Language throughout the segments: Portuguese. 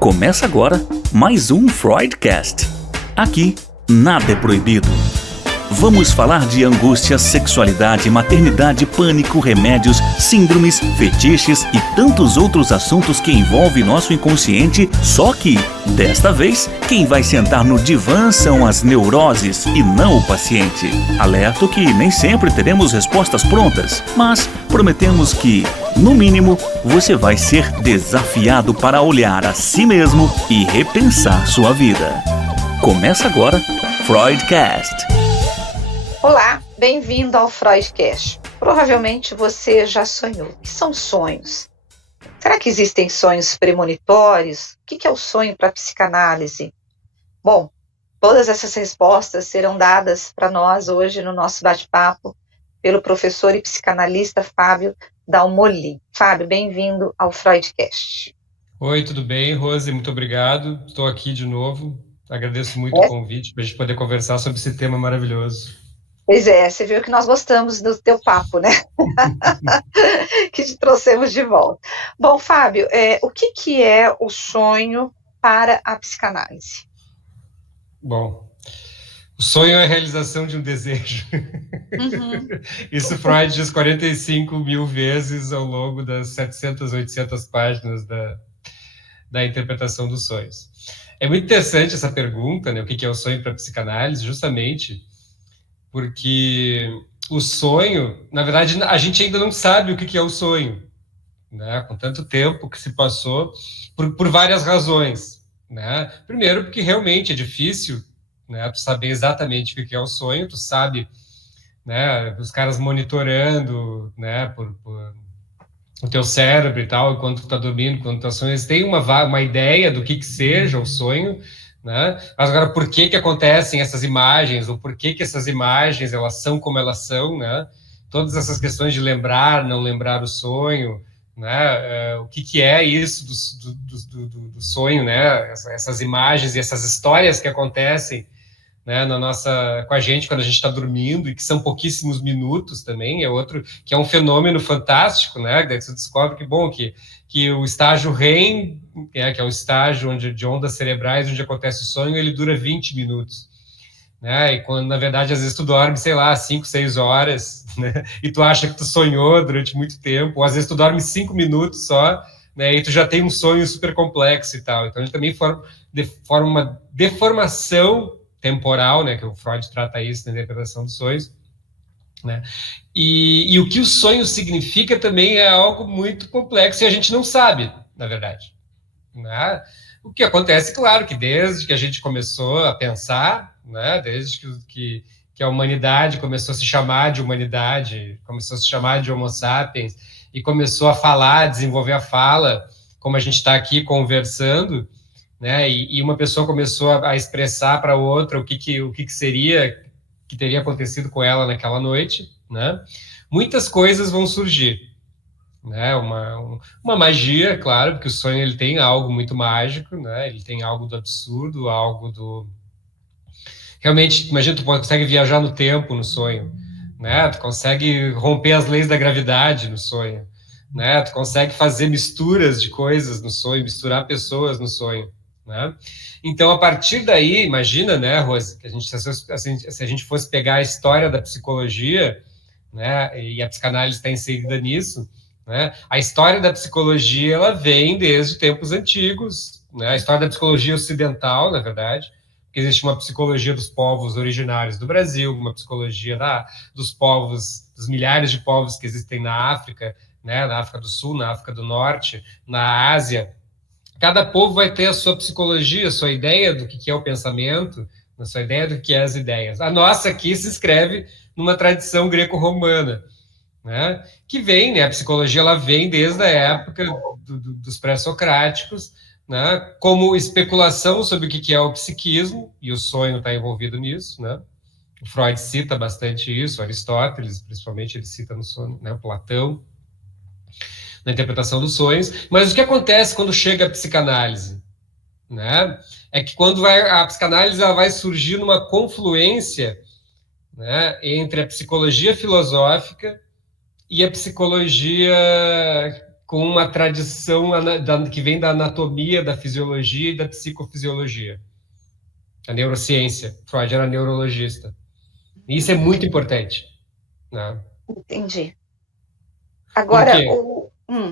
Começa agora mais um Freudcast. Aqui, nada é proibido. Vamos falar de angústia, sexualidade, maternidade, pânico, remédios, síndromes, fetiches e tantos outros assuntos que envolvem nosso inconsciente, só que, desta vez, quem vai sentar no divã são as neuroses e não o paciente. Alerto que nem sempre teremos respostas prontas, mas prometemos que, no mínimo, você vai ser desafiado para olhar a si mesmo e repensar sua vida. Começa agora, Freudcast. Olá, bem-vindo ao Freudcast. Provavelmente você já sonhou. O que são sonhos? Será que existem sonhos premonitórios? O que é o sonho para a psicanálise? Bom, todas essas respostas serão dadas para nós hoje no nosso bate-papo pelo professor e psicanalista Fábio Dalmolin. Fábio, bem-vindo ao Freudcast. Oi, tudo bem, Rose? Muito obrigado. Estou aqui de novo. Agradeço muito o convite para a gente poder conversar sobre esse tema maravilhoso. Pois é, você viu que nós gostamos do teu papo, né? Que te trouxemos de volta. Bom, Fábio, o que é o sonho para a psicanálise? Bom, o sonho é a realização de um desejo. Uhum. Isso Freud diz 45 mil vezes ao longo das 700, 800 páginas da interpretação dos sonhos. É muito interessante essa pergunta, né? O que é o sonho para a psicanálise, justamente porque o sonho, na verdade, a gente ainda não sabe o que é o sonho, né? Com tanto tempo que se passou, por várias razões, né? Primeiro, porque realmente é difícil, né, tu saber exatamente o que é o sonho, tu sabe, né, os caras monitorando, né, por o teu cérebro e tal, enquanto tu tá dormindo, quando tu tá sonhando, eles têm uma ideia do que seja o sonho, né? Mas agora, por que acontecem essas imagens, ou por que essas imagens, elas são como elas são, né? Todas essas questões de lembrar, não lembrar o sonho, né? O que é isso do sonho, né? Essas imagens e essas histórias que acontecem, né, com a gente quando a gente está dormindo, e que são pouquíssimos minutos também, é outro, que é um fenômeno fantástico, né, daí você descobre que o estágio REM, que é o estágio de ondas cerebrais, onde acontece o sonho, ele dura 20 minutos, né, e quando, na verdade, às vezes tu dorme, sei lá, 5, 6 horas, né, e tu acha que tu sonhou durante muito tempo, ou às vezes tu dorme 5 minutos só, né, e tu já tem um sonho super complexo e tal, então ele também forma uma deformação temporal, né, que o Freud trata isso na interpretação dos sonhos, né, e o que o sonho significa também é algo muito complexo e a gente não sabe, na verdade, né? O que acontece, claro, que desde que a gente começou a pensar, né, desde que a humanidade começou a se chamar de humanidade, começou a se chamar de Homo sapiens, e começou a falar, a desenvolver a fala, como a gente está aqui conversando, né, e uma pessoa começou a expressar para outra o que seria, que teria acontecido com ela naquela noite, né, muitas coisas vão surgir, né, uma magia, claro, porque o sonho ele tem algo muito mágico, né, ele tem algo do absurdo, algo do... Realmente, imagina, tu consegue viajar no tempo no sonho, né, tu consegue romper as leis da gravidade no sonho, né, tu consegue fazer misturas de coisas no sonho, misturar pessoas no sonho, né? Então, a partir daí, imagina, né, Rose, que se a gente fosse pegar a história da psicologia, né, e a psicanálise está inserida nisso, né, a história da psicologia, ela vem desde tempos antigos, né, a história da psicologia ocidental, na verdade, porque existe uma psicologia dos povos originários do Brasil, uma psicologia dos povos, dos milhares de povos que existem na África, né, na África do Sul, na África do Norte, na Ásia. Cada povo vai ter a sua psicologia, a sua ideia do que é o pensamento, a sua ideia do que é as ideias. A nossa aqui se inscreve numa tradição greco-romana, né? Que vem, né? A psicologia ela vem desde a época dos pré-socráticos, né? Como especulação sobre o que é o psiquismo, e o sonho está envolvido nisso, né? O Freud cita bastante isso, Aristóteles, principalmente, ele cita no sonho, né? Platão, na interpretação dos sonhos. Mas o que acontece quando chega a psicanálise, né? É que quando a psicanálise ela vai surgir numa confluência, né, entre a psicologia filosófica e a psicologia com uma tradição que vem da anatomia, da fisiologia e da psicofisiologia. A neurociência. Freud era neurologista. E isso é muito importante. Né? Entendi. Agora,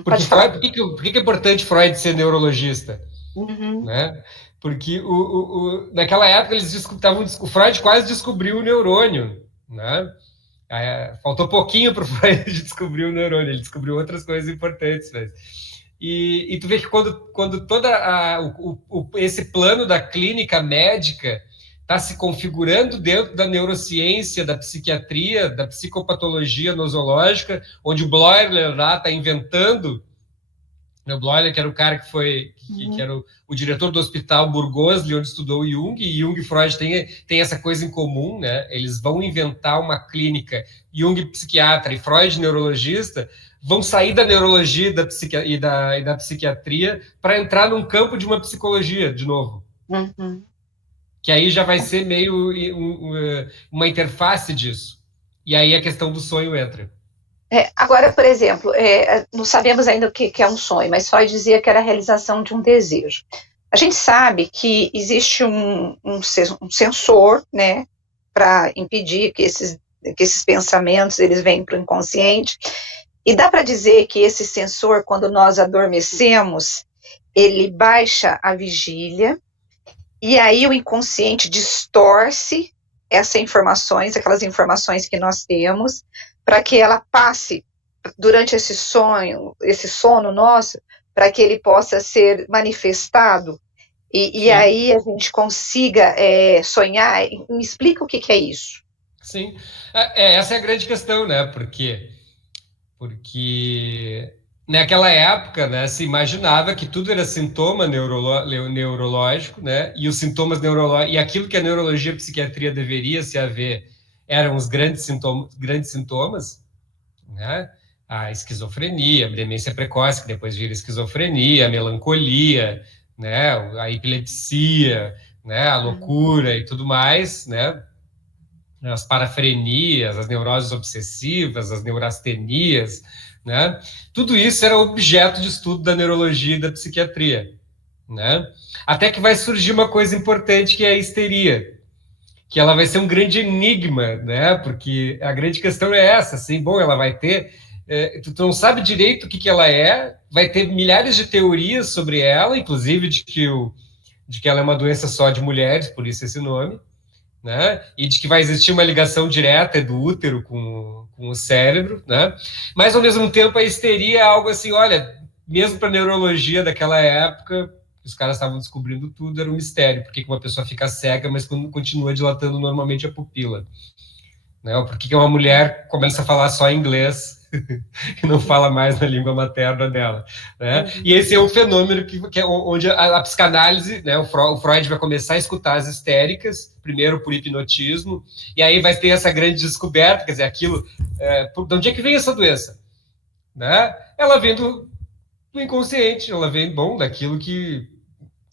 pode falar. Por que é importante Freud ser neurologista? Né? Porque naquela época o Freud quase descobriu o neurônio. Né? Faltou pouquinho para o Freud descobrir o neurônio, ele descobriu outras coisas importantes. Mas... E tu vê que quando esse plano da clínica médica está se configurando dentro da neurociência, da psiquiatria, da psicopatologia nosológica, onde o Bleuler lá está inventando, né, o Bleuler, que era o cara que era o diretor do Hospital Burgosli, onde estudou Jung, e Jung e Freud têm essa coisa em comum, né? Eles vão inventar uma clínica, Jung psiquiatra e Freud neurologista, vão sair da neurologia e da psiquiatria para entrar num campo de uma psicologia, de novo. Que aí já vai ser meio uma interface disso. E aí a questão do sonho entra. Agora, por exemplo, não sabemos ainda o que é um sonho, mas Freud dizia que era a realização de um desejo. A gente sabe que existe um sensor, né, para impedir que esses pensamentos eles venham para o inconsciente. E dá para dizer que esse sensor, quando nós adormecemos, ele baixa a vigília, e aí o inconsciente distorce aquelas informações que nós temos, para que ela passe durante esse sono nosso, para que ele possa ser manifestado, e aí a gente consiga sonhar. Me explica o que é isso. Sim, essa é a grande questão, né? Porque naquela época, né, se imaginava que tudo era sintoma neurológico, né, e os sintomas neurológicos, e aquilo que a neurologia e a psiquiatria deveria se haver eram os grandes sintomas, né, a esquizofrenia, a demência precoce, que depois vira esquizofrenia, a melancolia, né, a epilepsia, né, a loucura e tudo mais, né, as parafrenias, as neuroses obsessivas, as neurastenias, né? Tudo isso era objeto de estudo da neurologia e da psiquiatria, né? Até que vai surgir uma coisa importante, que é a histeria, que ela vai ser um grande enigma, né? Porque a grande questão é essa, assim, bom, ela vai ter... tu não sabe direito o que ela é, vai ter milhares de teorias sobre ela, inclusive de que ela é uma doença só de mulheres, por isso esse nome, né? E de que vai existir uma ligação direta do útero com o cérebro, né? Mas, ao mesmo tempo, a histeria é algo assim, olha, mesmo para a neurologia daquela época, os caras estavam descobrindo tudo, era um mistério, por que uma pessoa fica cega, mas continua dilatando normalmente a pupila, né? Ou por que uma mulher começa a falar só inglês e não fala mais na língua materna dela, né? E esse é um fenômeno que é onde a psicanálise, né, o Freud vai começar a escutar as histéricas, primeiro por hipnotismo, e aí vai ter essa grande descoberta, quer dizer, aquilo, de onde é que vem essa doença? Né? Ela vem do inconsciente, ela vem, daquilo que...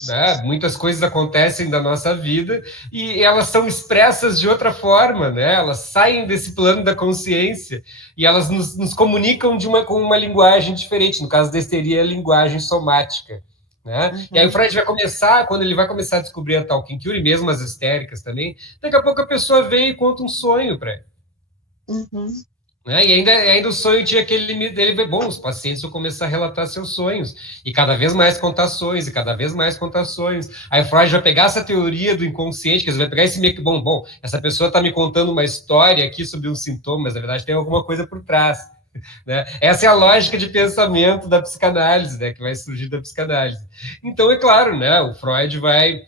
né? Muitas coisas acontecem da nossa vida e elas são expressas de outra forma, né? Elas saem desse plano da consciência e elas nos comunicam com uma linguagem diferente. No caso da histeria, é a linguagem somática, né? E aí o Freud vai começar, quando ele vai começar a descobrir a Talking Cure, e mesmo as histéricas também, daqui a pouco a pessoa vem e conta um sonho para ele. Né? E ainda o sonho tinha aquele limite dele, os pacientes vão começar a relatar seus sonhos, e cada vez mais contações, Aí Freud vai pegar essa teoria do inconsciente, quer dizer, vai pegar esse meio que, essa pessoa está me contando uma história aqui sobre um sintoma, mas na verdade tem alguma coisa por trás. Né? Essa é a lógica de pensamento da psicanálise, né, que vai surgir da psicanálise. Então, é claro, né, o Freud vai...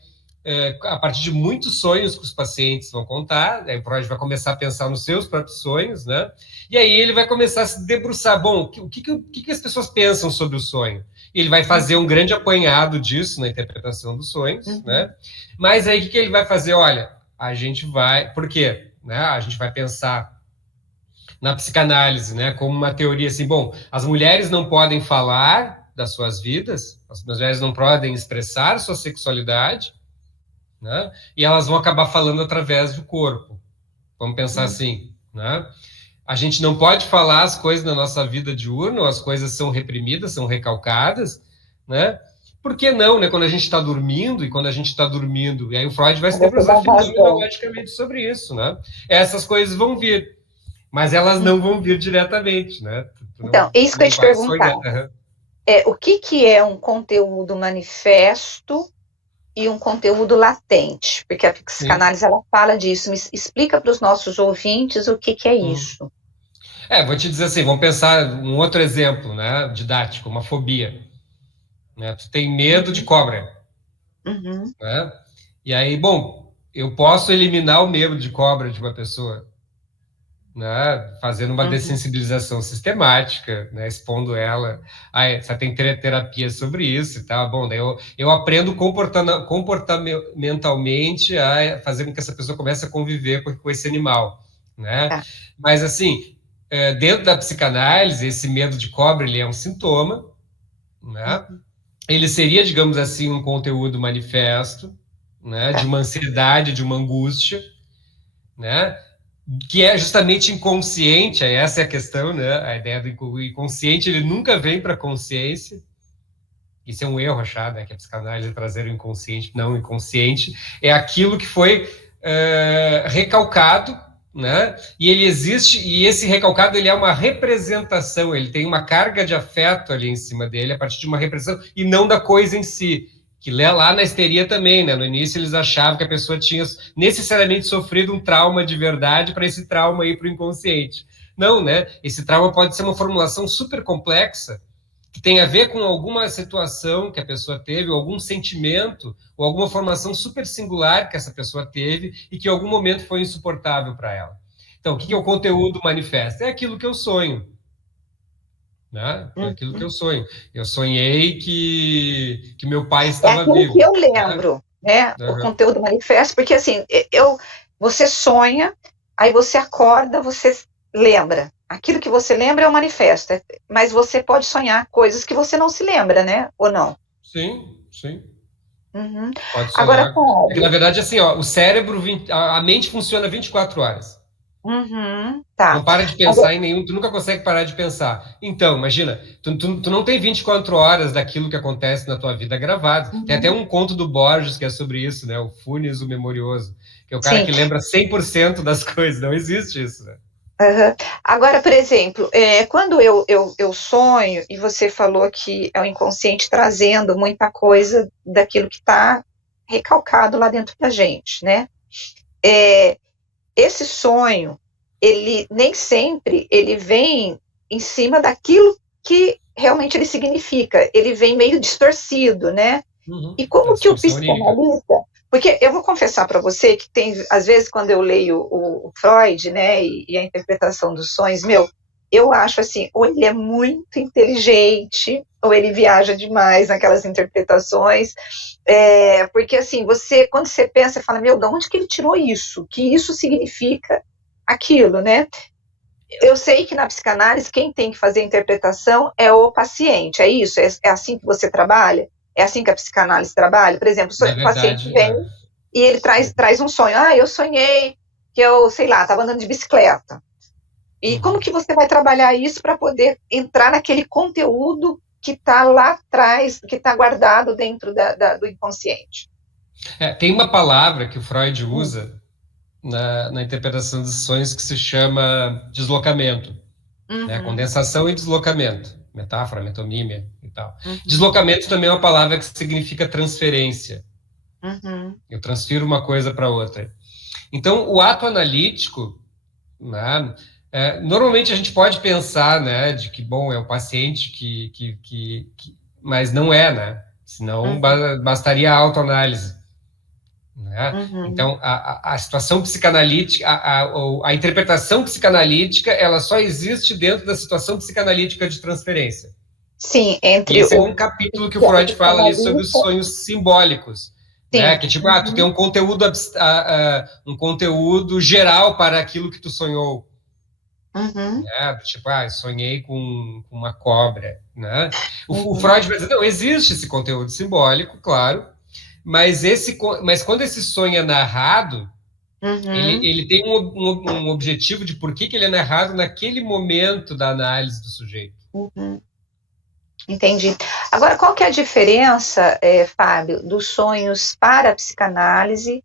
a partir de muitos sonhos que os pacientes vão contar, aí o Freud vai começar a pensar nos seus próprios sonhos, né? E aí ele vai começar a se debruçar, o que as pessoas pensam sobre o sonho? Ele vai fazer um grande apanhado disso na interpretação dos sonhos, né? Mas aí o que ele vai fazer? Olha, a gente vai... Por quê? Né? A gente vai pensar na psicanálise, né, como uma teoria assim, as mulheres não podem falar das suas vidas, as mulheres não podem expressar sua sexualidade, né? E elas vão acabar falando através do corpo. Vamos pensar assim, né? a gente não pode falar as coisas na nossa vida diurna, as coisas são reprimidas, são recalcadas, né? Por que não, né? Quando a gente está dormindo, e aí o Freud vai se debruçar fenomenologicamente sobre isso, né? Essas coisas vão vir, mas elas não vão vir diretamente, né? Então, é isso que eu ia te perguntar. O que é um conteúdo manifesto e um conteúdo latente? Porque a psicanálise, ela fala disso. Me explica para os nossos ouvintes o que é isso. Vou te dizer assim, vamos pensar um outro exemplo, né, didático, uma fobia. Né? Tu tem medo de cobra. Né? E aí, bom, eu posso eliminar o medo de cobra de uma pessoa, né, fazendo uma dessensibilização sistemática, né, expondo ela. Você tem terapia sobre isso e tal. Bom, daí eu aprendo comportamentalmente a fazer com que essa pessoa comece a conviver com esse animal. Né? Mas, assim, dentro da psicanálise, esse medo de cobra, ele é um sintoma, né? Ele seria, digamos assim, um conteúdo manifesto, né? De uma ansiedade, de uma angústia, né? Que é justamente inconsciente, essa é a questão, né? A ideia do inconsciente, ele nunca vem para a consciência. Isso é um erro achado, né? Que a psicanálise trazer o inconsciente, não o inconsciente, é aquilo que foi recalcado, né? E ele existe, e esse recalcado, ele é uma representação, ele tem uma carga de afeto ali em cima dele, a partir de uma representação, e não da coisa em si, que lá na histeria também, né? No início eles achavam que a pessoa tinha necessariamente sofrido um trauma de verdade para esse trauma ir para o inconsciente. Não, né? Esse trauma pode ser uma formulação super complexa, que tem a ver com alguma situação que a pessoa teve, ou algum sentimento, ou alguma formação super singular que essa pessoa teve e que em algum momento foi insuportável para ela. Então, o que é o conteúdo manifesto? É aquilo que eu sonho. Né? É aquilo que eu sonho. Eu sonhei que meu pai estava vivo. É aquilo que eu lembro, né? O conteúdo manifesto, porque assim, você sonha, aí você acorda, você lembra. Aquilo que você lembra é o manifesto, mas você pode sonhar coisas que você não se lembra, né? Ou não? Sim. Pode sonhar. Agora, é que, na verdade, assim, ó, o cérebro, a mente funciona 24 horas. Tá. Não para de pensar em nenhum, tu nunca consegue parar de pensar. Então, imagina, tu não tem 24 horas daquilo que acontece na tua vida gravado. Tem até um conto do Borges que é sobre isso, né? O Funes, o Memorioso, que é o cara que lembra 100% das coisas. Não existe isso, né? Agora, por exemplo, quando eu sonho, e você falou que é o inconsciente trazendo muita coisa daquilo que está recalcado lá dentro da gente, né? Esse sonho, ele nem sempre ele vem em cima daquilo que realmente ele significa, ele vem meio distorcido, né? E como que o psicanalista... Porque eu vou confessar para você que tem, às vezes, quando eu leio o Freud, né, e a interpretação dos sonhos, eu acho assim, ou ele é muito inteligente, ou ele viaja demais naquelas interpretações, porque assim, quando você pensa, você fala, de onde que ele tirou isso? Que isso significa aquilo, né? Eu sei que na psicanálise, quem tem que fazer a interpretação é o paciente, é isso? É assim que você trabalha? É assim que a psicanálise trabalha? Por exemplo, o paciente vem e ele traz um sonho. Eu sonhei que eu, sei lá, estava andando de bicicleta. E como que você vai trabalhar isso para poder entrar naquele conteúdo que está lá atrás, que está guardado dentro do inconsciente? Tem uma palavra que o Freud usa na interpretação dos sonhos que se chama deslocamento. Né? Condensação e deslocamento. Metáfora, metonímia e tal. Deslocamento também é uma palavra que significa transferência. Eu transfiro uma coisa para outra. Então, o ato analítico, né, normalmente a gente pode pensar, né, de que, bom, é o paciente mas não é, né? Senão bastaria a autoanálise. Né? Então, a situação psicanalítica, a interpretação psicanalítica, ela só existe dentro da situação psicanalítica de transferência. Sim, esse é um capítulo que o Freud fala ali sobre os sonhos simbólicos. Né? Que tipo, tu tem um conteúdo geral para aquilo que tu sonhou. Né? Tipo, sonhei com uma cobra. Né? O Freud vai dizer, não, existe esse conteúdo simbólico, claro, mas quando esse sonho é narrado, Ele tem um objetivo de por que ele é narrado naquele momento da análise do sujeito. Entendi. Agora, qual que é a diferença, Fábio, dos sonhos para a psicanálise?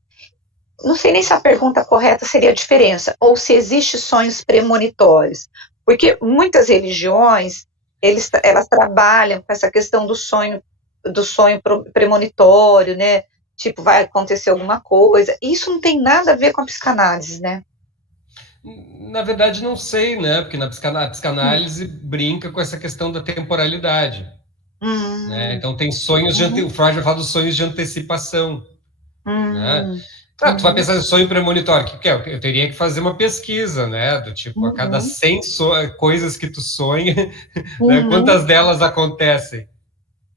Não sei nem se a pergunta correta seria a diferença, ou se existe sonhos premonitórios. Porque muitas religiões, elas trabalham com essa questão do sonho premonitório, né? Tipo, vai acontecer alguma coisa. Isso não tem nada a ver com a psicanálise, né? Na verdade, não sei, né? Porque a psicanálise brinca com essa questão da temporalidade. Né? Então, tem sonhos o Freud vai falar dos sonhos de antecipação. Né? Tu vai pensar em sonho premonitório. O que é? Eu teria que fazer uma pesquisa, né? Do tipo, a cada 100 coisas que tu sonha, né? Quantas delas acontecem?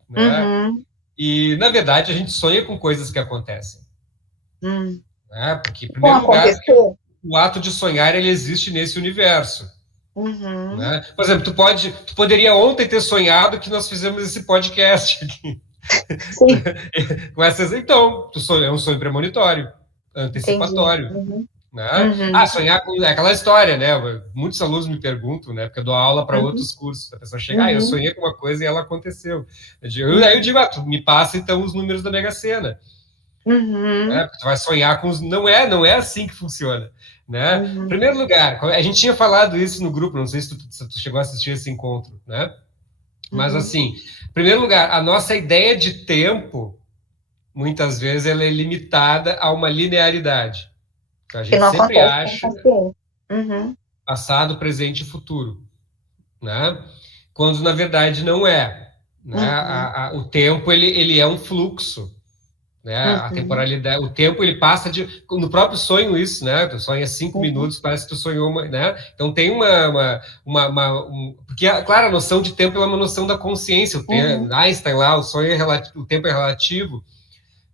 Né? E, na verdade, a gente sonha com coisas que acontecem. Né? Porque, em primeiro lugar, o ato de sonhar, ele existe nesse universo. Né? Por exemplo, tu poderia ontem ter sonhado que nós fizemos esse podcast aqui. Sim. Então, é um sonho premonitório, antecipatório. Né? Sonhar com aquela história, né? Muitos alunos me perguntam, né? Porque eu dou aula para outros cursos. A pessoa chega, eu sonhei com uma coisa e ela aconteceu. Aí eu digo, tu me passa então os números da Mega Sena. Né? Porque tu vai sonhar com os. Não é assim que funciona. Né? Em primeiro lugar, a gente tinha falado isso no grupo, não sei se tu chegou a assistir esse encontro, né? Mas assim, em primeiro lugar, a nossa ideia de tempo, muitas vezes, ela é limitada a uma linearidade. Então, a gente sempre acha passado, presente e futuro, né? Quando, na verdade, não é. Né? O tempo, ele é um fluxo. Né? A temporalidade, o tempo, ele passa no próprio sonho isso, né? Tu sonha 5 minutos, parece que tu sonhou né? Então tem porque, claro, a noção de tempo é uma noção da consciência. Einstein lá, o tempo é relativo.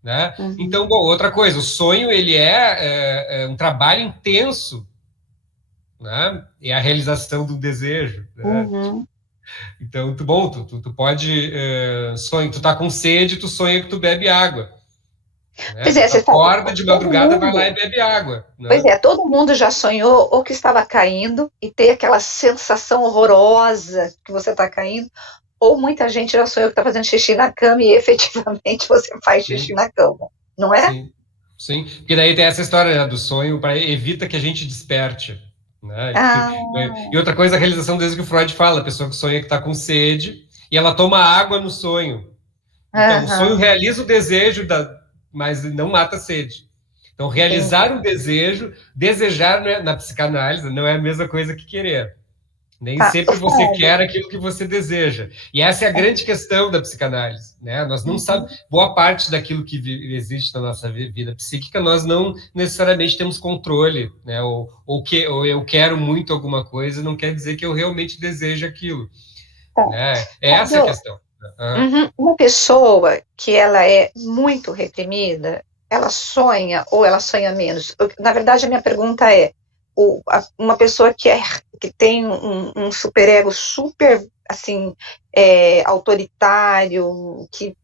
Né? Então, outra coisa, o sonho, ele é um trabalho intenso, né? É a realização do desejo, né? Então, tu pode sonhar, tu tá com sede, tu sonha que tu bebe água. Né? Pois é, você acorda de madrugada, vai lá e bebe água. Né? Pois é, todo mundo já sonhou ou que estava caindo e tem aquela sensação horrorosa que você está caindo, ou muita gente já sonhou que está fazendo xixi na cama e efetivamente você faz xixi na cama, não é? Sim. Porque daí tem essa história, né, do sonho, evita que a gente desperte. Né? E outra coisa, a realização desde que o Freud fala, a pessoa que sonha que está com sede e ela toma água no sonho. Então, o sonho realiza o desejo mas não mata a sede. Então, realizar o desejo, desejar na psicanálise não é a mesma coisa que querer. Nem sempre você quer aquilo que você deseja. E essa é a grande questão da psicanálise. Né? Nós não sabemos, boa parte daquilo que existe na nossa vida psíquica, nós não necessariamente temos controle. Né? Ou eu quero muito alguma coisa, não quer dizer que eu realmente desejo aquilo. Né? Essa é a questão. Uma pessoa que ela é muito reprimida, ela sonha ou ela sonha menos? Na verdade, a minha pergunta é, uma pessoa que tem um superego super, assim, autoritário, que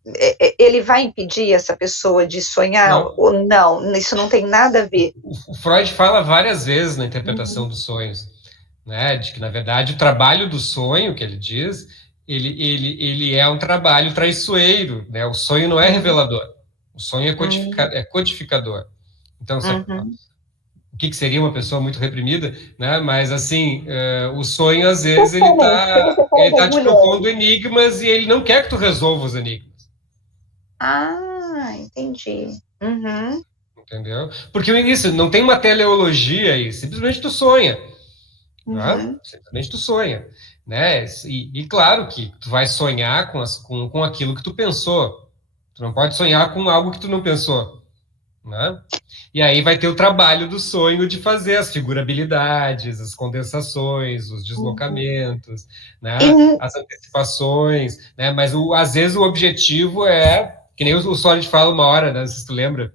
ele vai impedir essa pessoa de sonhar ou não? Isso não tem nada a ver. O Freud fala várias vezes na interpretação dos sonhos, né, de que, na verdade, o trabalho do sonho, que ele diz, ele é um trabalho traiçoeiro, né? O sonho não é revelador, o sonho é codificador. Então, o que seria uma pessoa muito reprimida, né? Mas, assim, o sonho, às vezes, ele tá te propondo enigmas e ele não quer que tu resolva os enigmas. Entendi. Entendeu? Porque isso, não tem uma teleologia aí, simplesmente tu sonha. Né? Simplesmente tu sonha. Né? E claro que tu vai sonhar com aquilo que tu pensou. Tu não pode sonhar com algo que tu não pensou. Né? E aí vai ter o trabalho do sonho de fazer as figurabilidades, as condensações, os deslocamentos, né? As antecipações, né? Mas às vezes o objetivo que nem o Solid fala uma hora, né? Se tu lembra,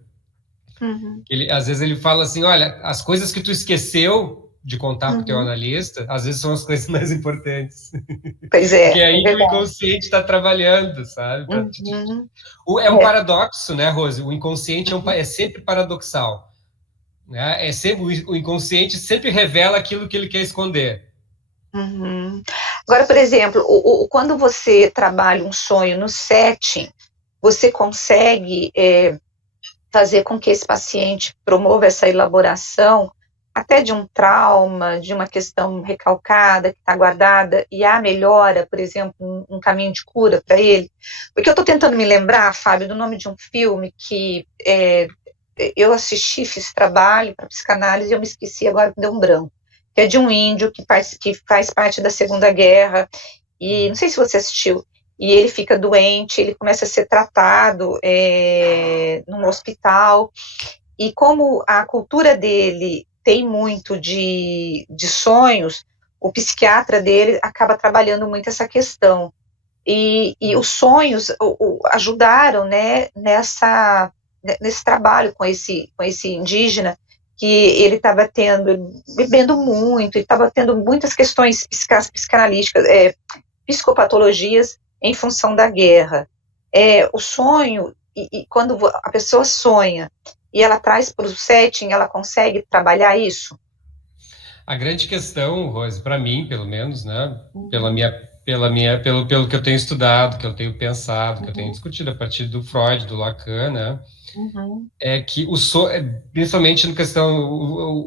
às vezes ele fala assim, olha, as coisas que tu esqueceu de contar para o teu analista, às vezes são as coisas mais importantes. Pois é. Porque aí o inconsciente está trabalhando, sabe? É um paradoxo, né, Rose? O inconsciente é sempre paradoxal. né? Sempre, o inconsciente sempre revela aquilo que ele quer esconder. Uhum. Agora, por exemplo, quando você trabalha um sonho no setting, você consegue fazer com que esse paciente promova essa elaboração até de um trauma, de uma questão recalcada, que está guardada, e há melhora, por exemplo, um caminho de cura para ele? Porque eu estou tentando me lembrar, Fábio, do nome de um filme que eu assisti, fiz trabalho para psicanálise, e eu me esqueci agora, que deu um branco, que é de um índio que faz parte da Segunda Guerra, e não sei se você assistiu, e ele fica doente, ele começa a ser tratado num hospital, e como a cultura dele tem muito de sonhos, o psiquiatra dele acaba trabalhando muito essa questão. E os sonhos ajudaram, né, nesse trabalho com esse indígena, que ele estava bebendo muito, e estava tendo muitas questões psicanalíticas, psicopatologias em função da guerra. O sonho, e quando a pessoa sonha, e ela traz para o setting, ela consegue trabalhar isso? A grande questão, Rose, para mim, pelo menos, né, pelo que eu tenho estudado, que eu tenho pensado, que eu tenho discutido a partir do Freud, do Lacan, né, é que principalmente na questão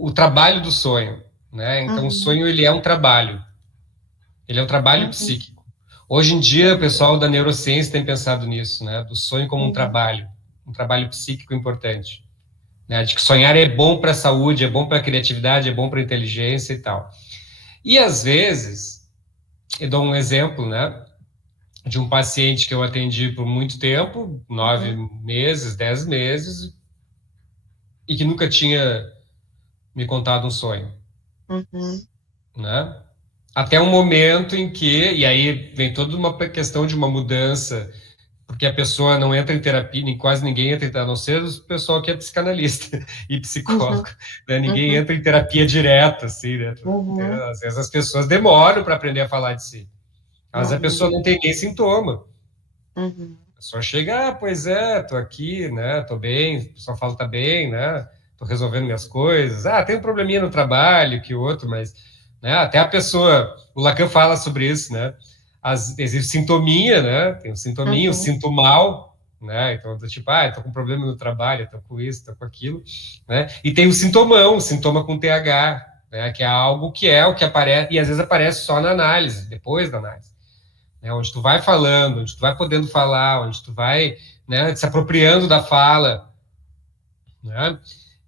o trabalho do sonho, né? Então o sonho, ele é um trabalho. Ele é um trabalho psíquico. Hoje em dia, o pessoal da neurociência tem pensado nisso, né? Do sonho como um trabalho psíquico importante. Né, de que sonhar é bom para a saúde, é bom para a criatividade, é bom para a inteligência e tal. E, às vezes, eu dou um exemplo, né, de um paciente que eu atendi por muito tempo, 9 meses, 10 meses, e que nunca tinha me contado um sonho. Né? Até um momento em que, e aí vem toda uma questão de uma mudança, porque a pessoa não entra em terapia, nem quase ninguém entra, a não ser o pessoal que é psicanalista e psicólogo, né? Ninguém entra em terapia direto, assim, né? Às vezes as pessoas demoram para aprender a falar de si. Às vezes a pessoa não tem nem sintoma. A pessoa chega, pois é, tô aqui, né? Tô bem, o pessoal fala, tá bem, né? Tô resolvendo minhas coisas. Tem um probleminha no trabalho, que outro, mas, né? Até a pessoa, o Lacan fala sobre isso, né? Existe sintominha, né? Tem um sintominha, eu sinto mal, né? Então, tipo, tô com problema no trabalho, tô com isso, tô com aquilo, né? E tem o sintomão, o sintoma com TH, né? Que é algo que é o que aparece, e às vezes aparece só na análise, depois da análise. Né? Onde tu vai falando, onde tu vai podendo falar, onde tu vai, né, se apropriando da fala, né?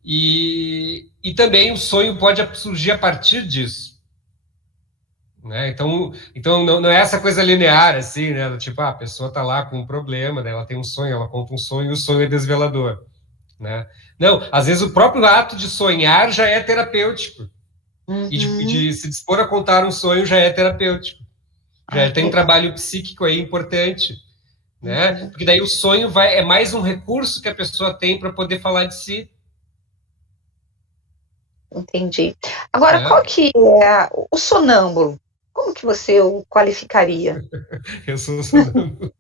E também o sonho pode surgir a partir disso. Né? Então não é essa coisa linear, assim, né? Tipo, a pessoa tá lá com um problema, né? Ela tem um sonho, ela conta um sonho, e o sonho é desvelador, né? Não, às vezes o próprio ato de sonhar já é terapêutico. E de se dispor a contar um sonho já é terapêutico. Já tem um trabalho psíquico aí importante, né? Porque daí o sonho é mais um recurso que a pessoa tem para poder falar de si. Entendi. Agora, qual que é o sonâmbulo? Como que você o qualificaria? Eu sou sonâmbulo.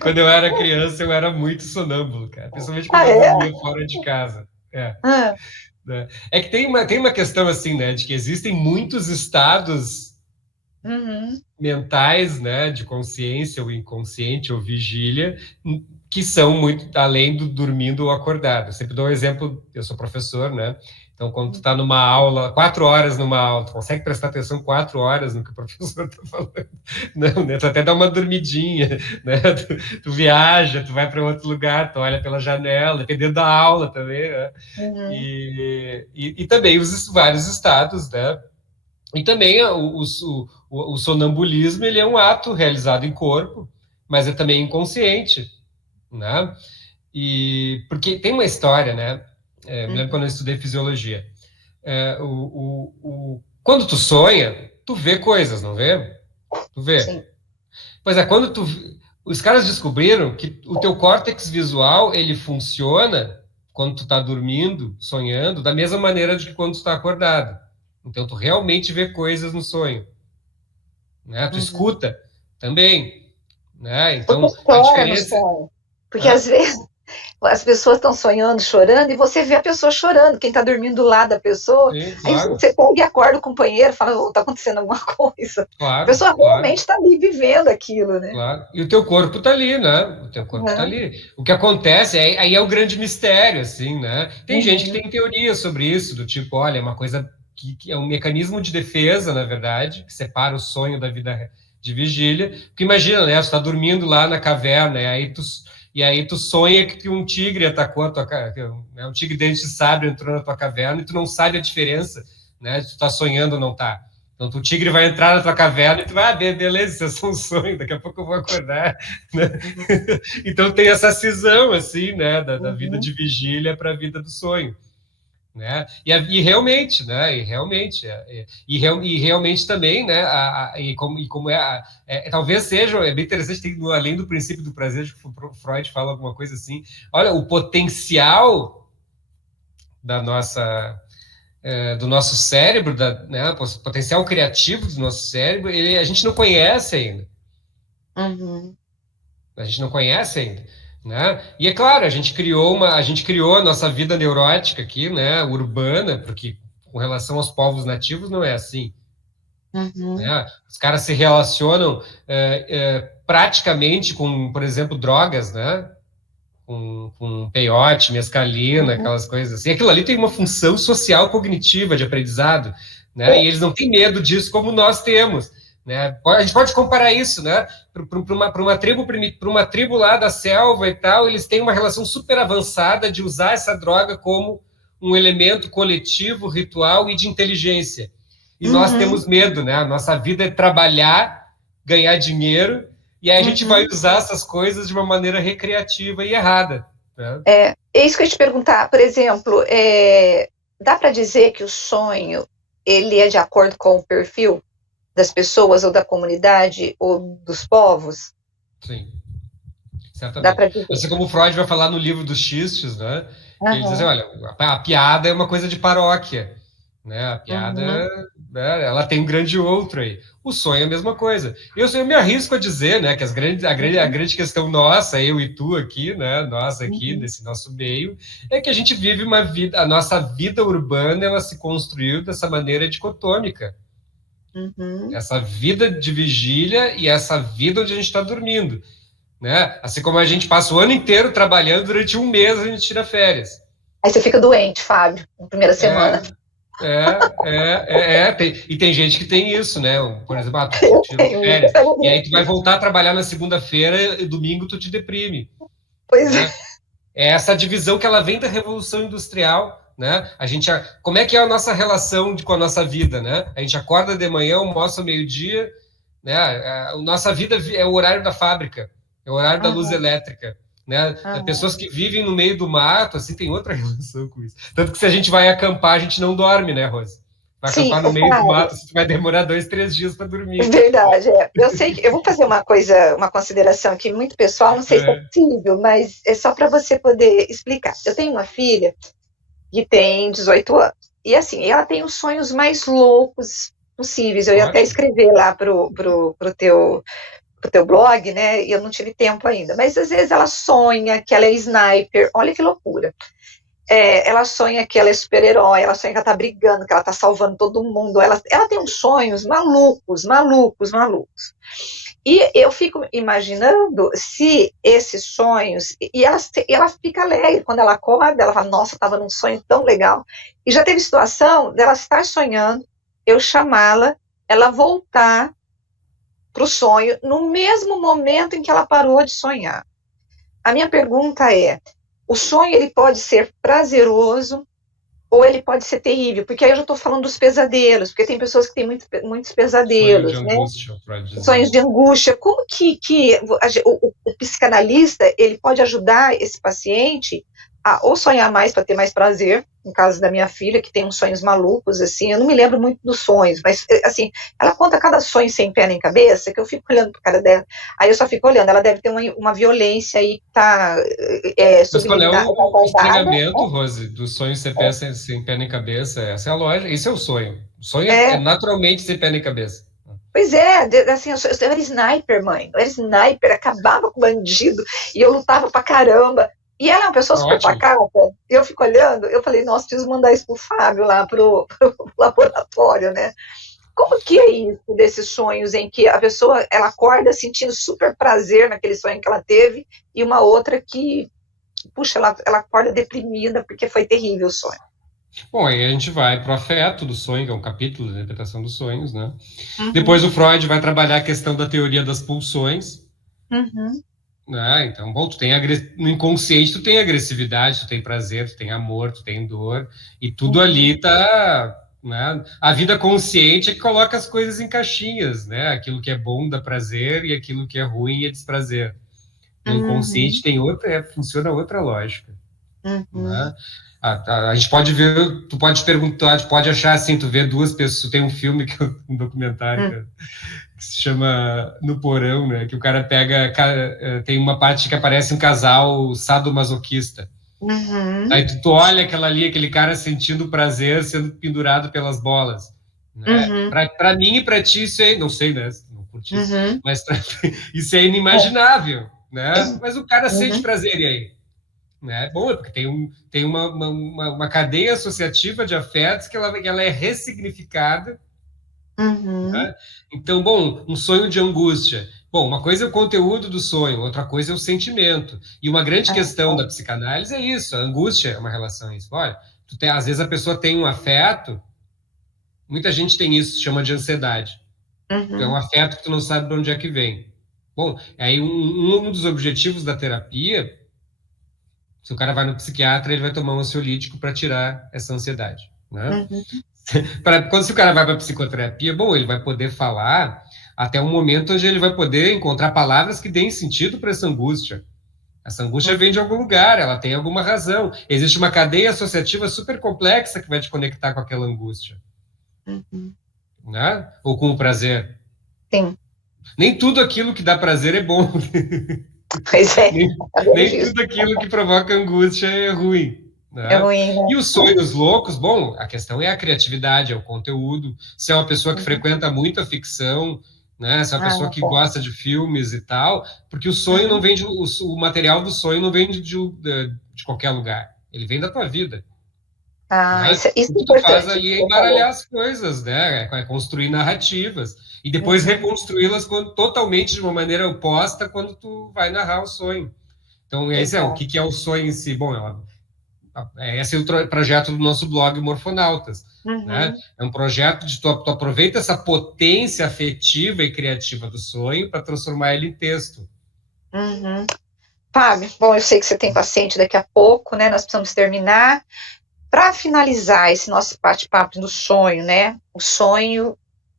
Quando eu era criança, eu era muito sonâmbulo, cara. Principalmente quando eu dormia fora de casa. É que tem uma questão assim, né? De que existem muitos estados mentais, né? De consciência, ou inconsciente, ou vigília, que são muito além do dormindo ou acordado. Eu sempre dou um exemplo, eu sou professor, né? Então, quando tu tá numa aula, 4 horas numa aula, tu consegue prestar atenção 4 horas no que o professor tá falando? Não, né? Tu até dá uma dormidinha, né? Tu viaja, tu vai para outro lugar, tu olha pela janela, dependendo da aula também, né? E também os vários estados, né? E também o sonambulismo, ele é um ato realizado em corpo, mas é também inconsciente, né? E porque tem uma história, né? Me lembro quando eu estudei fisiologia. Quando tu sonha, tu vê coisas, não vê? Tu vê. Sim. Pois é, os caras descobriram que o teu córtex visual, ele funciona quando tu tá dormindo, sonhando, da mesma maneira de que quando tu tá acordado. Então, tu realmente vê coisas no sonho. Né? Tu escuta também. Né? Então, a diferença... Porque às vezes As pessoas estão sonhando, chorando, e você vê a pessoa chorando, quem está dormindo do lado da pessoa. Sim, Aí claro, você pega e acorda o companheiro, fala, está acontecendo alguma coisa. A claro, pessoa claro. realmente está ali vivendo aquilo, né? Claro. E o teu corpo tá ali, né? O teu corpo tá Uhum. ali. O que acontece aí é o grande mistério, assim, né? Tem gente que Uhum. tem teoria sobre isso, do tipo, olha, é uma coisa que é um mecanismo de defesa, na verdade, que separa o sonho da vida de vigília. Porque imagina, né? Tu tá dormindo lá na caverna, e aí tu sonha que um tigre atacou a tua caverna, um tigre dente de sabre entrou na tua caverna e tu não sabe a diferença, né? Se tu tá sonhando ou não tá. Então, o tigre vai entrar na tua caverna e tu vai, beleza, isso é só um sonho, daqui a pouco eu vou acordar, né? Então, tem essa cisão, assim, né, da vida Uhum. de vigília para a vida do sonho, né? E realmente, né, e realmente também, né, como talvez seja, é bem interessante, tem, além do princípio do prazer, acho que o Freud fala alguma coisa assim, olha, o potencial da nossa do nosso cérebro, né, o potencial criativo do nosso cérebro, a gente não conhece ainda. Uhum. A gente não conhece ainda. Né? E é claro, a gente criou a nossa vida neurótica aqui, né, urbana, porque com relação aos povos nativos não é assim. Uhum. Né? Os caras se relacionam praticamente com, por exemplo, drogas, né? Com peiote, mescalina, Uhum. aquelas coisas assim. Aquilo ali tem uma função social cognitiva de aprendizado, né? E eles não têm medo disso como nós temos, né? A gente pode comparar isso, né? Para uma tribo lá da selva e tal, eles têm uma relação super avançada de usar essa droga como um elemento coletivo, ritual e de inteligência. E nós Uhum. temos medo, né? A nossa vida é trabalhar, ganhar dinheiro, e aí a gente vai Uhum. usar essas coisas de uma maneira recreativa e errada. Né? É isso que eu ia te perguntar, por exemplo, dá para dizer que o sonho ele é de acordo com o perfil das pessoas ou da comunidade ou dos povos? Sim, Dá certamente. para dizer. Assim como o Freud vai falar no livro dos xistos, né? Ele diz assim, Uhum. olha, a piada é uma coisa de paróquia, né? A piada, Uhum. né, ela tem um grande outro aí. O sonho é a mesma coisa. Eu me arrisco a dizer, né, que a Uhum. grande questão nossa, eu e tu aqui, né, nós aqui, Uhum. nesse nosso meio, é que a gente vive uma vida, a nossa vida urbana, ela se construiu dessa maneira dicotômica. Uhum. Essa vida de vigília e essa vida onde a gente está dormindo. Né? Assim como a gente passa o ano inteiro trabalhando, durante um mês a gente tira férias. Aí você fica doente, Fábio, na primeira semana. É, e tem gente que tem isso, né? Por exemplo, tu Eu tirou tenho férias, muita e aí tu vai gripe. voltar a trabalhar na segunda-feira e domingo tu te deprime, Pois é. né? É essa divisão que ela vem da Revolução Industrial, né? Como é que é a nossa relação com a nossa vida, né? A gente acorda de manhã, almoça ao meio-dia, né? A nossa vida é o horário da fábrica, é o horário da luz Uhum. elétrica, né? Uhum. Pessoas que vivem no meio do mato, assim, tem outra relação com isso. Tanto que se a gente vai acampar, a gente não dorme, né, Rose? Vai Sim, acampar no meio do mato, Fábio, assim, vai demorar 2, 3 dias para dormir. verdade. Eu sei que eu vou fazer uma coisa, uma consideração aqui muito pessoal, não sei se é É, possível, mas é só para você poder explicar. Eu tenho uma filha que tem 18 anos. E assim, ela tem os sonhos mais loucos possíveis. Eu ia até ótimo. escrever lá pro teu blog, né? E eu não tive tempo ainda. Mas às vezes ela sonha que ela é sniper. Olha que loucura. Ela sonha que ela é super-herói, ela sonha que ela tá brigando, que ela tá salvando todo mundo. Ela tem uns sonhos malucos, malucos, malucos. E eu fico imaginando se esses sonhos. E ela fica alegre quando ela acorda, ela fala: Nossa, estava num sonho tão legal. E já teve situação dela estar sonhando, eu chamá-la, ela voltar para o sonho no mesmo momento em que ela parou de sonhar. A minha pergunta é: o sonho ele pode ser prazeroso ou ele pode ser terrível? Porque aí eu já estou falando dos pesadelos, porque tem pessoas que têm muitos Sonho de pesadelos, né? angústia, Freud Sonhos dizia. de angústia. Como que o psicanalista ele pode ajudar esse paciente a ou sonhar mais para ter mais prazer, no caso da minha filha, que tem uns sonhos malucos, assim, eu não me lembro muito dos sonhos, mas, assim, ela conta cada sonho sem pé nem cabeça, que eu fico olhando para cara dela, aí eu só fico olhando, ela deve ter uma violência aí que está Mas qual é subliminar, o guardada, estranhamento, Rose, do sonho ser pé sem pé nem cabeça? Essa é a lógica, esse é o sonho. O sonho é é, naturalmente sem pé nem cabeça. pois assim, eu era sniper, mãe. Eu era sniper, acabava com bandido e eu lutava pra caramba. E ela é uma pessoa super Ótimo. pacata, e eu fico olhando, eu falei, nossa, preciso mandar isso pro Fábio lá pro laboratório, né? Como que é isso desses sonhos em que a pessoa ela acorda sentindo super prazer naquele sonho que ela teve e uma outra que, puxa, ela acorda deprimida porque foi terrível o sonho. Bom, aí a gente vai para o afeto do sonho, que é um capítulo da interpretação dos sonhos, né? Uhum, Depois o Freud vai trabalhar a questão da teoria das pulsões, uhum, né? Então, bom, no inconsciente tu tem agressividade, tu tem prazer, tu tem amor, tu tem dor, e tudo uhum, ali tá, né? A vida consciente é que coloca as coisas em caixinhas, né? Aquilo que é bom dá prazer e aquilo que é ruim é desprazer. No inconsciente uhum, tem funciona outra lógica, uhum, né? A gente pode ver, tu pode perguntar, tu pode achar assim, tu vê duas pessoas, tem um filme, um documentário, uhum, cara, que se chama No Porão, né? Que o cara pega, tem uma parte que aparece um casal sadomasoquista. uhum, Aí tu olha aquele cara sentindo prazer sendo pendurado pelas bolas, né? uhum, Para mim e para ti isso é, não sei, né? Não curti isso, uhum, mas isso é inimaginável, né? Mas o cara sente uhum, prazer e aí, né? Bom, é porque tem uma cadeia associativa de afetos que ela é ressignificada, uhum. né? Então, bom, um sonho de angústia. Bom, uma coisa é o conteúdo do sonho, outra coisa é o sentimento. E uma grande Ah, questão da psicanálise é isso, a angústia é uma relação a isso. Olha, às vezes a pessoa tem um afeto, muita gente tem isso, chama de ansiedade. É um uhum, afeto que tu não sabe de onde é que vem. Bom, aí um dos objetivos da terapia, se o cara vai no psiquiatra, ele vai tomar um ansiolítico para tirar essa ansiedade, né? uhum, Quando se o cara vai para psicoterapia, bom, ele vai poder falar até um momento onde ele vai poder encontrar palavras que deem sentido para essa angústia. Essa angústia vem de algum lugar, ela tem alguma razão. Existe uma cadeia associativa super complexa que vai te conectar com aquela angústia, uhum. né? Ou com o prazer. Sim, Nem tudo aquilo que dá prazer é bom. pois é, nem, sabemos nem disso. tudo aquilo que provoca angústia é ruim. É Né? ruim, E né? os sonhos loucos, bom, a questão é a criatividade, é o conteúdo. Se é uma pessoa que Uhum. frequenta muito a ficção, né? Se é uma Ah, pessoa que bom. gosta de filmes e tal, porque o sonho não Uhum. vem o material do sonho não vem de qualquer lugar. Ele vem da tua vida. Ah, Né? isso O é que tu faz importante, que ali é você embaralhar falou. as coisas, né? É construir narrativas e depois Uhum. reconstruí-las totalmente de uma maneira oposta quando tu vai narrar o sonho. Então, esse é o Exato. que é o sonho em si. Bom, esse é o projeto do nosso blog Morfonautas. Né? Uhum. É um projeto de tu aproveita essa potência afetiva e criativa do sonho para transformar ele em texto. Uhum. Fábio, bom, eu sei que você tem paciente daqui a pouco, né? Nós precisamos terminar. Para finalizar esse nosso bate-papo do sonho, né? O sonho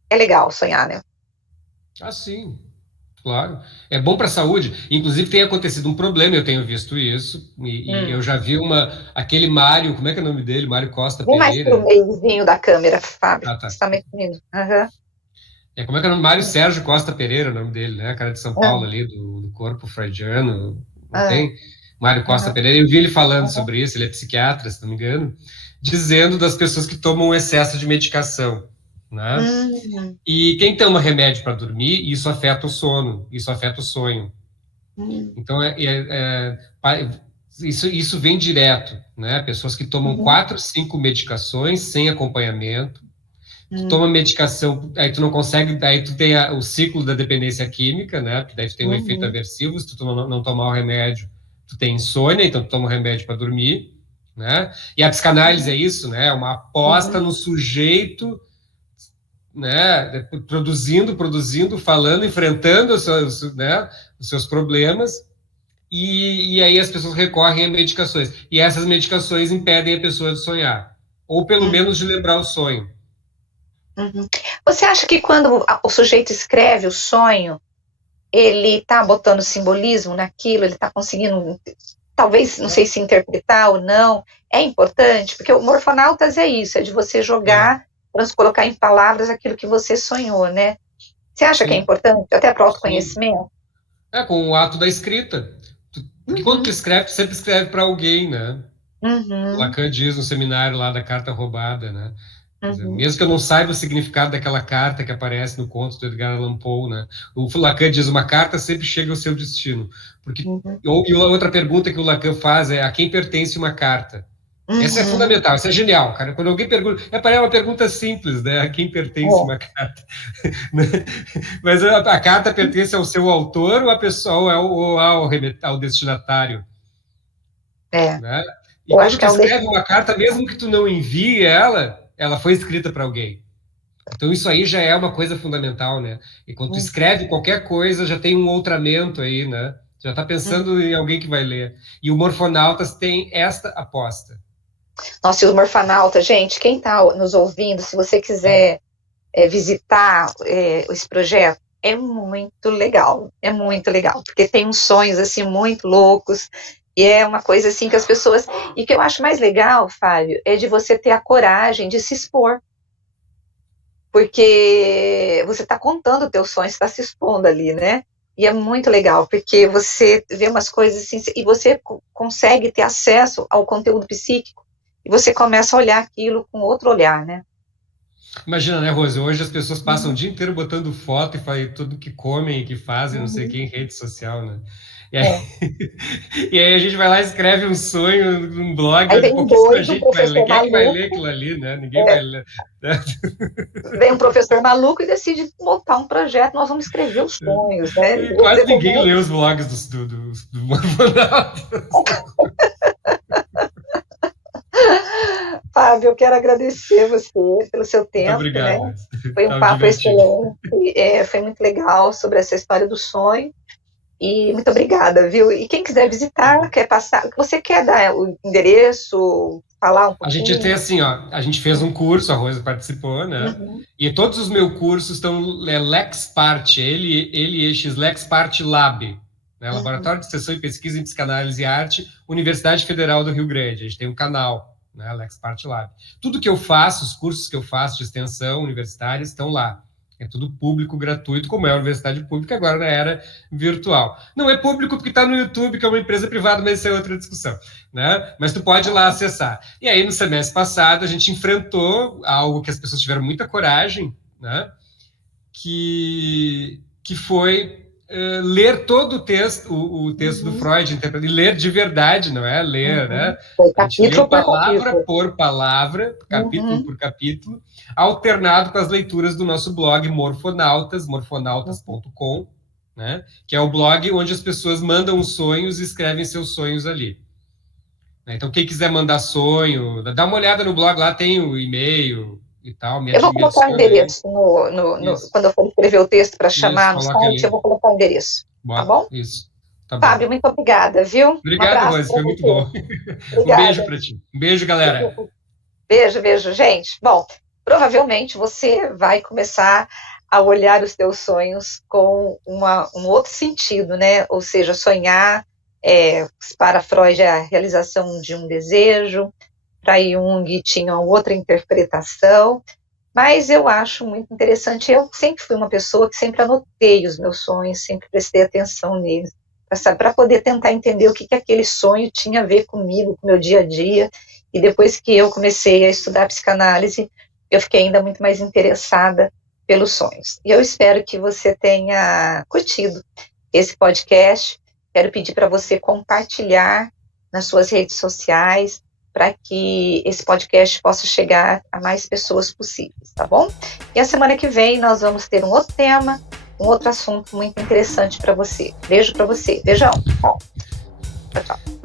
é legal sonhar, né? Sim, claro. É bom para a saúde. Inclusive, tem acontecido um problema, eu tenho visto isso, e eu Hum. já vi aquele Mário, como é que é o nome dele? Mário Costa Vem mais para o Pereira. meiozinho da câmera, Fábio. Ah, tá. Você está me ouvindo? Aham. Como é que é o nome? Mário Sérgio Costa Pereira, o nome dele, né? Cara de São Paulo Aham. ali, do corpo freudiano, não Aham. tem? Mário Costa Aham. Pereira, eu vi ele falando Aham. sobre isso, ele é psiquiatra, se não me engano, dizendo das pessoas que tomam excesso de medicação, né? Hum. E quem toma remédio para dormir, isso afeta o sono, isso afeta o sonho. Hum. Então, isso vem direto, né? Pessoas que tomam Uhum. 4, 5 medicações sem acompanhamento, tu Hum. toma medicação, aí tu não consegue, daí tu tem o ciclo da dependência química, né? Porque daí tu tem um efeito Uhum. aversivo, se tu não tomar o remédio, tu tem insônia, então tu toma o remédio para dormir, né? E a psicanálise é isso, né? É uma aposta Uhum. no sujeito, né? Produzindo, falando, enfrentando os seus problemas, e aí as pessoas recorrem a medicações. E essas medicações impedem a pessoa de sonhar, ou pelo Uhum. menos de lembrar o sonho. Uhum. Você acha que quando o sujeito escreve o sonho, ele está botando simbolismo naquilo, ele está conseguindo, talvez, não sei se interpretar ou não, é importante, porque o Morfonautas é isso, é de você É, jogar, colocar em palavras aquilo que você sonhou, né? Você acha que é sim, importante, até para o sim. autoconhecimento? Com o ato da escrita. Porque quando tu Uhum, escreve, tu sempre escreve para alguém, né? O uhum, Lacan diz no seminário lá da carta roubada, né? Mesmo que eu não saiba o significado daquela carta que aparece no conto do Edgar Allan Poe, né? O Lacan diz, uma carta sempre chega ao seu destino. E a outra pergunta que o Lacan faz é, a quem pertence uma carta? Essa é fundamental, isso é genial, cara. Quando alguém pergunta, é uma pergunta simples, né? A quem pertence uma carta? Mas a carta pertence ao seu autor ou à pessoa, ou ao destinatário? Né? E quando tu escreve uma carta, mesmo que tu não envie ela foi escrita para alguém. Então isso aí já é uma coisa fundamental, né? E quando tu escreve qualquer coisa, já tem um outramento aí, né? Já está pensando em alguém que vai ler. E o Morfonautas tem esta aposta. Nossa, e o Morfonauta, gente, quem está nos ouvindo, se você quiser visitar esse projeto, é muito legal, porque tem uns sonhos, assim, muito loucos, e é uma coisa, assim, que as pessoas... E que eu acho mais legal, Fábio, é de você ter a coragem de se expor, porque você está contando o teu sonho, você está se expondo ali, né? E é muito legal, porque você vê umas coisas assim, e você consegue ter acesso ao conteúdo psíquico, e você começa a olhar aquilo com outro olhar, né? Imagina, né, Rose? Hoje as pessoas passam o dia inteiro botando foto e fazem tudo que comem e que fazem, não sei o que, em rede social, né? E aí, e aí a gente vai lá e escreve um sonho num blog, pouquíssima gente vai ler. Quem é que vai ler aquilo ali, né? Ninguém vai ler. Né? Vem um professor maluco e decide montar um projeto, nós vamos escrever os sonhos, né? E quase ninguém lê os blogs do Morfonautas. Fábio, eu quero agradecer você pelo seu tempo. Muito obrigado. Né? Foi um papo excelente, foi muito legal sobre essa história do sonho. E muito obrigada, viu? E quem quiser visitar, quer passar, você quer dar o endereço, falar um pouquinho? A gente tem assim, ó, a gente fez um curso, a Rosa participou, né? E todos os meus cursos estão LexPart, LX, LexPart Lab, né? Laboratório de Extensão e Pesquisa em Psicanálise e Arte, Universidade Federal do Rio Grande. A gente tem um canal, né? LexPart Lab. Tudo que eu faço, os cursos que eu faço de extensão universitária estão lá. É tudo público, gratuito, como é a universidade pública agora na era virtual. Não é público porque está no YouTube, que é uma empresa privada, mas isso é outra discussão, né? Mas tu pode ir lá acessar. E aí, no semestre passado, a gente enfrentou algo que as pessoas tiveram muita coragem, né? Que foi ler todo o texto do Freud, e ler de verdade, não é ler, né? A gente leu palavra por palavra, capítulo por capítulo, alternado com as leituras do nosso blog Morfonautas, morfonautas.com, né? Que é o blog onde as pessoas mandam os sonhos e escrevem seus sonhos ali. Então, quem quiser mandar sonho, dá uma olhada no blog, lá tem o e-mail e tal. Eu vou colocar o endereço quando eu for escrever o texto para chamar no site, eu vou colocar o endereço. Tá bom? Isso. Tá Fábio, muito obrigada, viu? Obrigado, Rose, foi muito bom. Um beijo para ti. Um beijo, galera. Beijo, gente. Bom, provavelmente você vai começar a olhar os teus sonhos com um outro sentido, né? Ou seja, sonhar, para Freud, é a realização de um desejo, para Jung tinha outra interpretação, mas eu acho muito interessante. Eu sempre fui uma pessoa que sempre anotei os meus sonhos, sempre prestei atenção neles, para poder tentar entender o que aquele sonho tinha a ver comigo, com o meu dia a dia. E depois que eu comecei a estudar psicanálise, eu fiquei ainda muito mais interessada pelos sonhos. E eu espero que você tenha curtido esse podcast. Quero pedir para você compartilhar nas suas redes sociais, para que esse podcast possa chegar a mais pessoas possíveis, tá bom? E a semana que vem nós vamos ter um outro tema, um outro assunto muito interessante para você. Beijo para você. Beijão. Tchau, tchau.